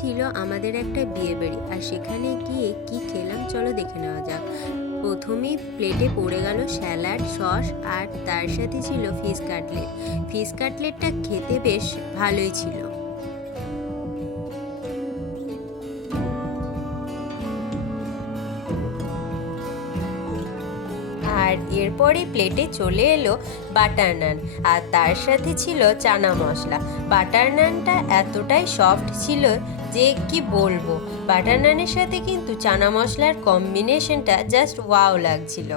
ছিল আমাদের একটা বিয়েবাড়ি, আর সেখানে গিয়ে কি খেলাম চলো দেখে নেওয়া যাক। প্রথমেই প্লেটে পড়ে গেল স্যালাড, সস, আর তার সাথে ছিল ফিশ কাটলেট। ফিশ কাটলেটটা খেতে বেশ ভালোই ছিল। আর এরপরই প্লেটে চলে এলো বাটার নান, আর তার সাথে ছিল চানা মশলা। বাটার নানটা এতটাই সফট ছিল যে কি বলবো, বাটার নানের সাথে কিন্তু চানা মশলার কম্বিনেশনটা জাস্ট ওয়াও লাগছিল।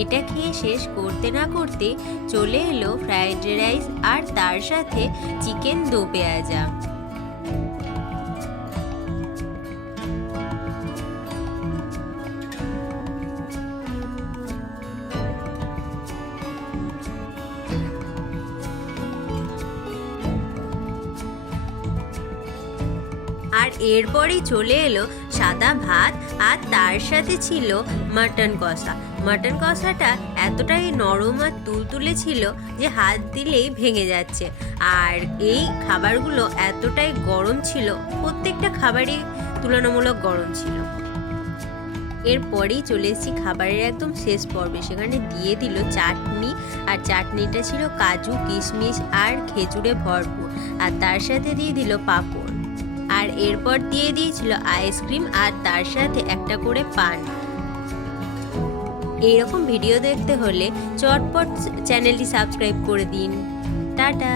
এটা খেয়ে শেষ করতে না করতে চলে এলো ফ্রাইড রাইস, আর তার সাথে চিকেন দো পেঁয়াজা। আর এরপরেই চলে এলো সাদা ভাত, আর তার সাথে ছিল মাটন কষা। মাটন কষাটা এতটাই নরম আর তুলতুলে ছিল যে হাত দিলেই ভেঙে যাচ্ছে। আর এই খাবারগুলো এতটাই গরম ছিল, প্রত্যেকটা খাবারই তুলনামূলক গরম ছিল। এরপরেই চলে এসেছি খাবারের একদম শেষ পর্বে। সেখানে দিয়ে দিল চাটনি, আর চাটনিটা ছিল কাজু, কিশমিশ আর খেজুরে ভরপুর, আর তার সাথে দিয়ে দিল পাঁপড়। আর এরপর দিয়ে দিয়েছিল আইসক্রিম, আর তার সাথে একটা করে পান। এইরকম ভিডিও দেখতে হলে চটপট চ্যানেলটি সাবস্ক্রাইব করে দিন। টাটা।